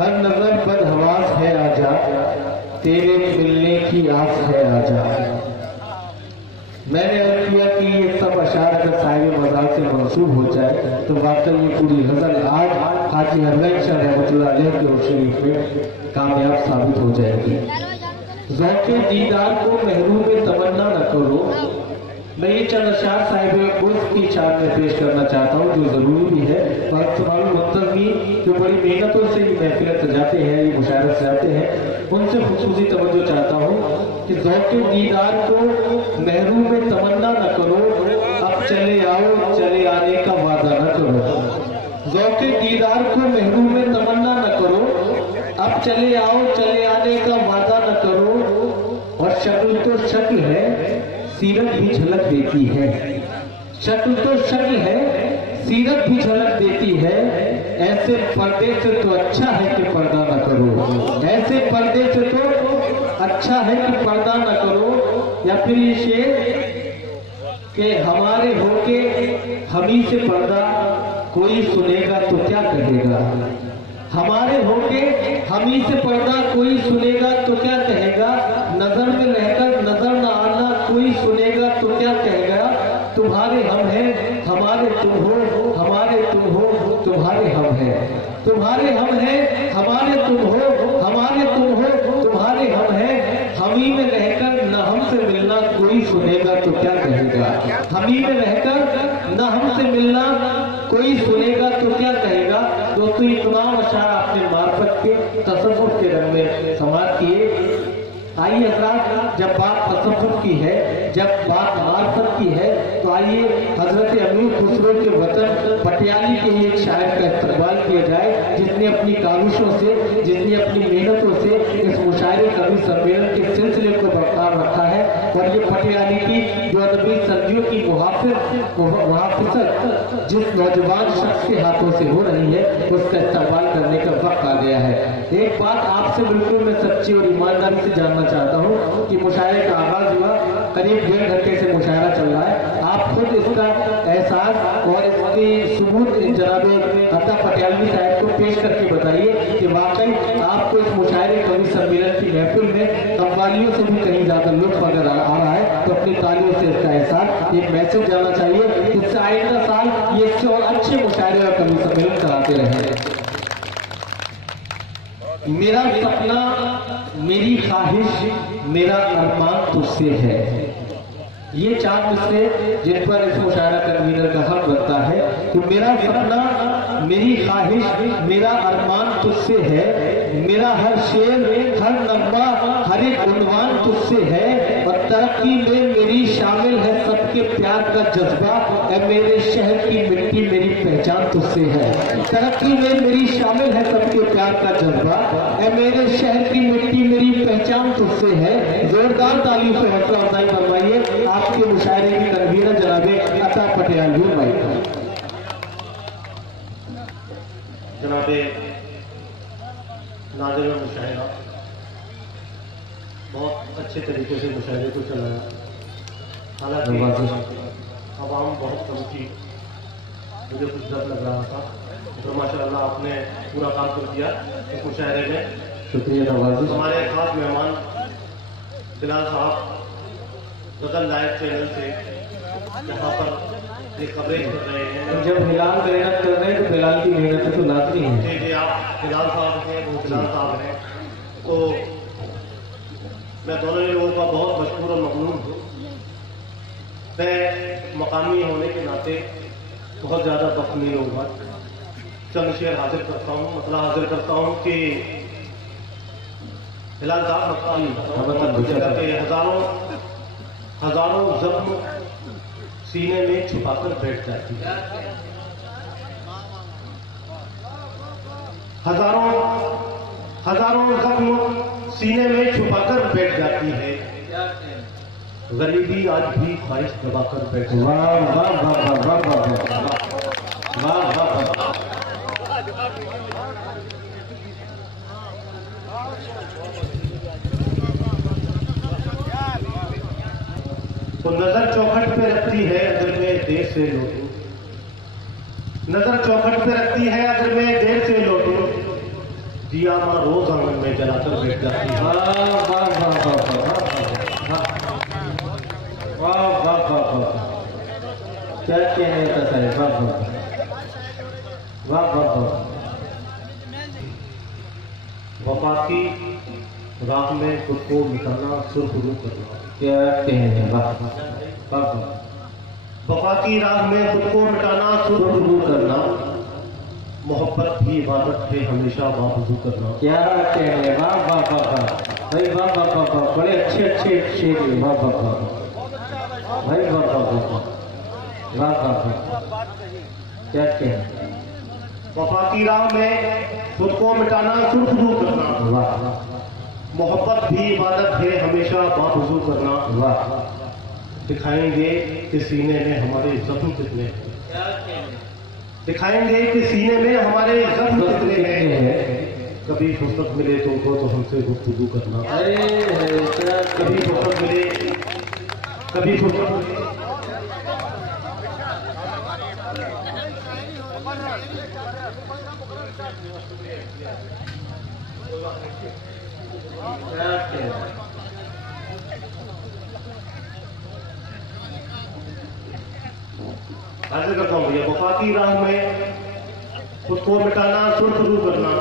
हर नजर बदहवास है आजा, तेरे मिलने की आस है आजा। मैंने अर्ज किया कि ये सब अशार अगर साहिब मज़ार से मंसूब हो जाए तो वाकई ये पूरी गजल आज हाजी हरवैन शाह रहमतुल्लाह अलैह के शरीफ में कामयाब साबित हो जाएगी। ज़ौक़े दीदार को महरूम तमन्ना न करो। मैं ये चंद अशार साहिब उर्फ की शान में पेश करना चाहता हूँ जो जरूरी भी है। और तमाम मुंतज़मी जो बड़ी मेहनतों से ये महफिल सजाते हैं, ये मुशायरा सजाते हैं, उनसे खुसूसी तवज्जो चाहता हूँ कि ज़ौक़े दीदार को महरूम तमन्ना न करो, अब चले आओ चले आने का वादा न करो। ज़ौक़े दीदार को महरूम तमन्ना न करो, अब चले आओ चले आने का वादा न करो। और शक्ल तो शक्ल है, सीरत भी झलक देती है। शक्ल तो शक्ल है, सीरत भी झलक देती है। ऐसे पर्दे से तो अच्छा है कि पर्दा न करो। ऐसे पर्दे से तो अच्छा है कि पर्दा न करो। या फिर ये शेर कि हमारे होके हमी से पर्दा कोई सुनेगा तो क्या कहेगा। हमारे होके हमी से पर्दा कोई सुनेगा तो क्या कहेगा। नजर में रहकर नजर न आना कोई सुनेगा तो क्या कहेगा। तुम्हारे हम हैं हमारे तुम हो, हमारे तुम हो तुम्हारे हम हैं। तुम्हारे हम हैं हमारे तुम हो, हमारे तुम हो तुम्हारे हम हैं। हमी में रहकर न हमसे मिलना कोई सुनेगा तो क्या कहेगा। हमी में रहकर न हमसे मिलना कोई सुनेगा तो क्या कहेगा। दोस्तों ये तमाम अशार अपने मार्फत के तसव्वुफ के रंग में समाप्त किए। आइए हज़रात, जब बात तसव्वुफ की है, जब बात मार्फत की है, तो आइए हजरत अमीर खुसरो के वतन पटियाली के ही एक शायर का इस्तकबाल किया जाए जिसने अपनी काविशों से, जिसने अपनी मेहनतों से इस मुशायरे कवि सम्मेलन के सिलसिले को बरकरार रखा है। और ये पटियाली की जो अदबी सर्दियों की मुहाफिजत जिस नौजवान शख्स के हाथों से हो रही है, उसका इस्तकबाल करने का वक्त आ गया है। एक बात आपसे बिल्कुल मैं सच्ची और ईमानदारी से जानना चाहता हूँ कि मुशायरे का आगाज हुआ, करीब 1.5 घंटे से मुशायरा चल रहा है। आप खुद इसका एहसास और इसकी सबूत जनाब अता पटियालवी साहब को पेश करके बताइए कि वाकई आपको इस मुशायरे कवि सम्मेलन की महफिल में कव्वालियों से भी कहीं ज्यादा लुत्फ अगर आ रहा है तो अपनी तालियों से इसका एहसास, एक मैसेज जाना चाहिए। इससे आइंदा साल ये इससे और अच्छे मुशायरे और कवि सम्मेलन कराते रहे। मेरा सपना, मेरी ख्वाहिश, मेरा अरमान तुझसे है। ये 4 मिसरे जिन पर इस मुशायरा कन्वीनर का हक बनता है कि मेरा सपना, मेरी ख्वाहिश, मेरा अरमान तुझसे है। मेरा हर शेर, हर नगमा, हर एक उन्वान तुझसे है। और तरक्की में मेरी शामिल है सबके प्यार का जज्बा। ए मेरे शहर की मिट्टी मेरी पहचान तुझसे है। तरक्की में मेरी शामिल है सबके प्यार का जज्बा। ए मेरे शहर की मिट्टी मेरी पहचान तुझसे है। जोरदार ताली से हौसला अफजाई फरमाइए आपके मुशायरे की कन्वीनर जनाबे अता पटियालवी भाई। जनाबे नाज़िर मुशायरा बहुत अच्छे तरीके से मुशायरे को चलाया। हालांकि आवाम बहुत कम थी, मुझे कुछ डर लग रहा था, तो माशाअल्लाह आपने पूरा काम कर दिया इस मुशायरे में। शुक्रिया नवाज़िश। हमारे खास मेहमान बिलाल साहब गजल लाइव चैनल से यहाँ पर एक कवरेज कर रहे हैं। जब बिलाल मेहनत कर रहे हैं तो बिलाल की मेहनत तो लाजमी है। जी आप बिलाल साहब हैं, वो बिलाल साहब हैं, तो मैं दोनों ही लोगों का बहुत मशहूर और ममनून हूँ। मैं मकामी होने के नाते बहुत ज़्यादा बखमील होगा। चंद शेर हाजिर करता हूँ, मतलब हाजिर करता हूँ कि बिलाल साहब मकामी हजारों जख्म सीने में छुपाकर बैठ जाती है। हजारों जख्म सीने में छुपाकर बैठ जाती है। गरीबी आज भी ख्वाहिश दबाकर बैठ। वाह वाह वाह वाह वाह वाह वाह वाह। तो नजर चौखट पे रखती है अगर मैं देर से लौटूं। नजर चौखट पे रखती है अगर मैं देर से लौटूं। दिया दिया माँ रोज आंगन में जलाकर बैठ जाती है। वाह वाह वाह वाह वाह वाह वाह, क्या कहने का साहब, वाह वाह वाह वाह। वफा की राह में खुद को मिटाना, सुरखरू करना। क्या कहने, वाह वाह वाह। वफा की राह में खुद को मिटाना, सुरखरू करना। मोहब्बत की इबादत है हमेशा बावजूद करना। क्या कहने, वाह वाह वाह वाह भाई, वाह वाह वाह वाह, बड़े अच्छे अच्छे शेर, वाह वाह वाह भाई, वाह वाह वाह वाह वाह वाह, क्या कहने। वफा की राह में खुद को मिटाना, सुरखरू करना। वाह, मोहब्बत भी इबादत है हमेशा बावजूद करना। वाह, दिखाएंगे कि सीने में हमारे जख्म कितने हैं। दिखाएंगे कि सीने में हमारे जख्म कितने हैं। कभी फुर्सत मिले तुमको तो हमसे गुफ्तगू करना। अरे कभी फुर्सत मिले, कभी फुर्सत मिले। ऐसे करता हूँ भैया। वफा की राह में खुद को मिटाना, सुरखरू करना।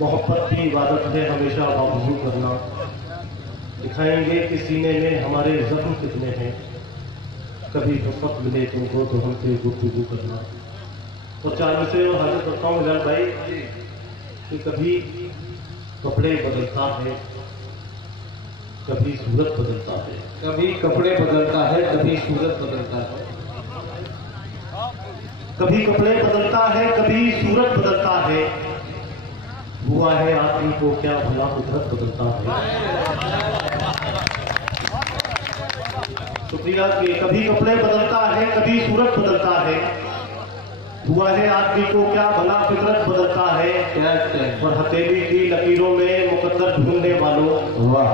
मोहब्बत की इबादत है हमेशा बावजूद करना। दिखाएंगे कि सीने में हमारे जख्म कितने हैं। कभी फुर्सत मिले तुमको तो हमसे गुफ्तगू करना। तो चार से हाजिर करता हूँ मिलान भाई कि कभी कपड़े बदलता है, कभी सूरत बदलता है। कभी कपड़े बदलता है, कभी सूरत बदलता है। कभी कपड़े बदलता है, कभी सूरत बदलता है। हुआ है आदमी को क्या भला कुदरत बदलता है। शुक्रिया कि कभी कपड़े बदलता है, कभी सूरत बदलता है। हुआ है आदमी को क्या भला फितरत बदलता है। क्या कहने, और हथेली की लकीरों में मुकद्दर ढूंढने वालों, वाह,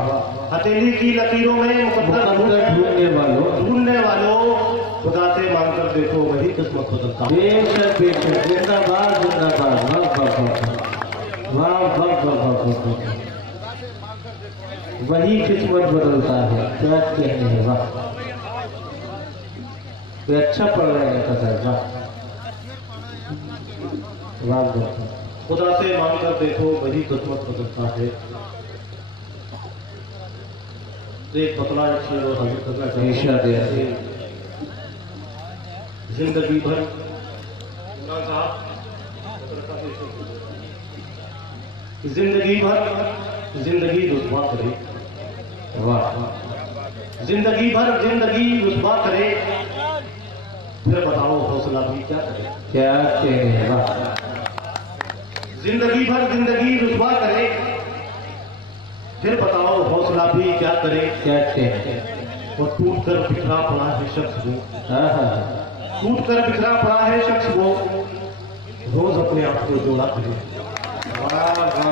हथेली की लकीरों में मुकद्दर ढूंढने वालों, खुदा से मांग कर देखो वही किस्मत बदलता है। बेशक बेशक, जिंदाबाद जिंदाबाद, वाह वाह वाह वाह वाह वाह वाह, वही किस्मत बदलता है। क्या कहने हैं, वाह, वे अच्छा पढ़ रहे हैं सर, वाह वाह वाह। खुदा से मांग कर देखो वही किस्मत बदलता है। एक पतला शेर और हाजिर करना चाहिए। जिंदगी भर जिंदगी भर जिंदगी रुसवा करे। वाह, जिंदगी भर जिंदगी रुसवा करे। फिर बताओ हौसला भी क्या करे। क्या कहने हैं, वाह, जिंदगी भर जिंदगी रुसवा करे। फिर बताओ हौसला भी क्या करे। क्या कहने हैं, और टूट कर बिखरा पड़ा है शख्स वो, हाँ हाँ, टूट कर बिखरा पड़ा है शख्स वो, रोज अपने आप को जोड़ा करे।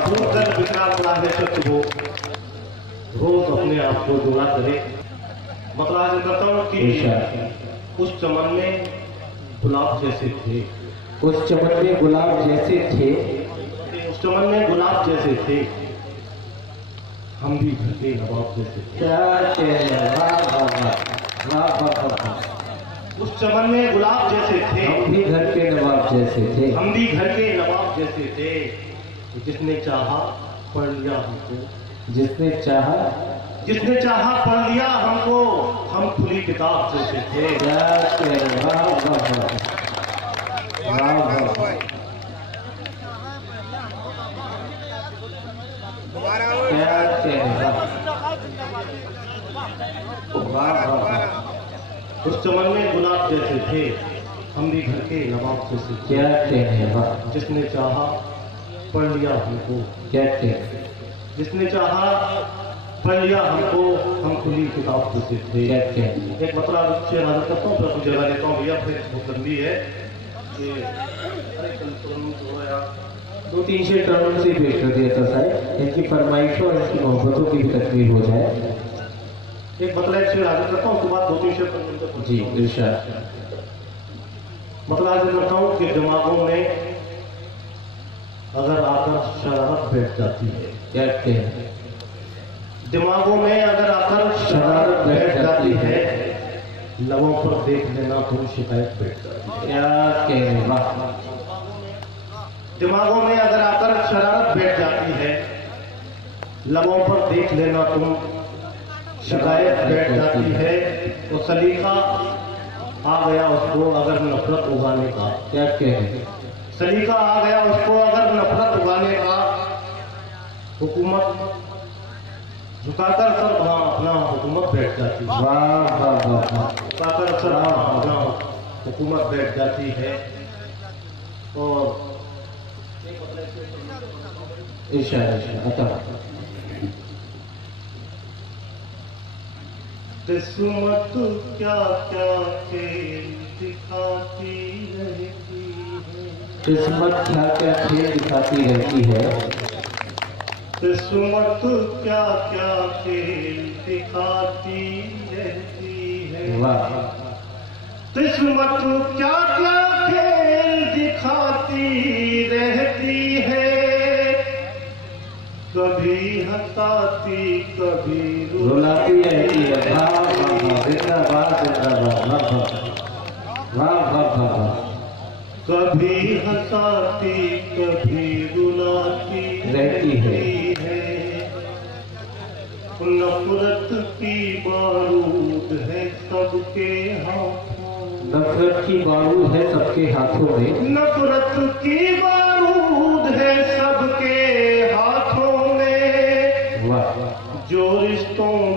टूट कर बिखरा पड़ा है शख्स वो, रोज अपने आप को जोड़ा करे। मतलब करता हूँ कि उस चमन में गुलाब जैसे थे, उस चमन में गुलाब जैसे थे, उस चमन में गुलाब जैसे थे। हम भी घर के नवाब जैसे थे। क्या कहने हैं, वाह वाह वाह वाह वाह वाह, उस चमन में गुलाब जैसे थे। हम भी घर के नवाब जैसे थे। हम भी घर के नवाब जैसे थे। जिसने चाहा पढ़ लिया हमको, जिसने चाहा पढ़ लिया हमको। हम खुली किताब जैसे थे। क्या कहने हैं, वाह वाह वाह वाह वाह, क्या कहने हैं, वाह वाह वाह, उस चमन में गुलाब जैसे थे। हम भी घर के नवाब जैसे थे। क्या कहने हैं, वाह, जिसने चाहा पढ़ लिया हमको, क्या कहने, जिसने चाहा पढ़ लिया हमको। हम खुली किताब जैसे थे। क्या कहने, एक मतलब शेर हाजिर करता हूँ, फिर कुछ जगह लेता हूँ भैया। फिर बहुत लंबी है कि अरे कल थोड़ा यार 2-3 शेर टर्न से पेश कर दिया था साहब, इनकी फरमाइशों और इनकी मोहब्बतों की भी तकमील हो जाए। एक मतलब एक शेर हाजिर करता हूँ, उसके बाद 2-3 शेर पर जी इरशाद। मतलब हाजिर करता हूँ कि दिमागों में अगर आकर शरारत बैठ जाती है, क्या कहते हैं? दिमागों में अगर आकर शरारत बैठ जाती है, लबों पर देख लेना तो शिकायत बैठ जाती है। क्या कहने? वाह। दिमागों में अगर आकर शरारत बैठ जाती है, लबों पर देख लेना तुम शिकायत बैठ जाती है। तो सलीका आ गया उसको अगर नफरत उगाने का। क्या कहने? सलीका आ गया उसको अगर नफरत उगाने का। हुकूमत झुकाकर सर वहां अपना हुकूमत बैठ जाती है। वाह वाह वाह। झुकाकर सर वहां अपना हुकूमत बैठ जाती है। और किस्मत क्या क्या खेल दिखाती रहती है। किस्मत क्या क्या खेल दिखाती रहती है। किस्मत क्या क्या खेल दिखाती रहती है। वाह। किस्मत क्या क्या खेल दिखाती रहती है। कभी हंसाती कभी रुलाती रहती है। वाह वाह वाह। जिंदाबाद जिंदाबाद। वाह वाह वाह वाह। कभी हंसाती कभी रुलाती रहती है। नफरत की बारूद है सबके हाथों। नफरत की बारूद है सबके हाथों में। नफरत की बारूद है सबके हाथों में। वाह। जो रिश्तों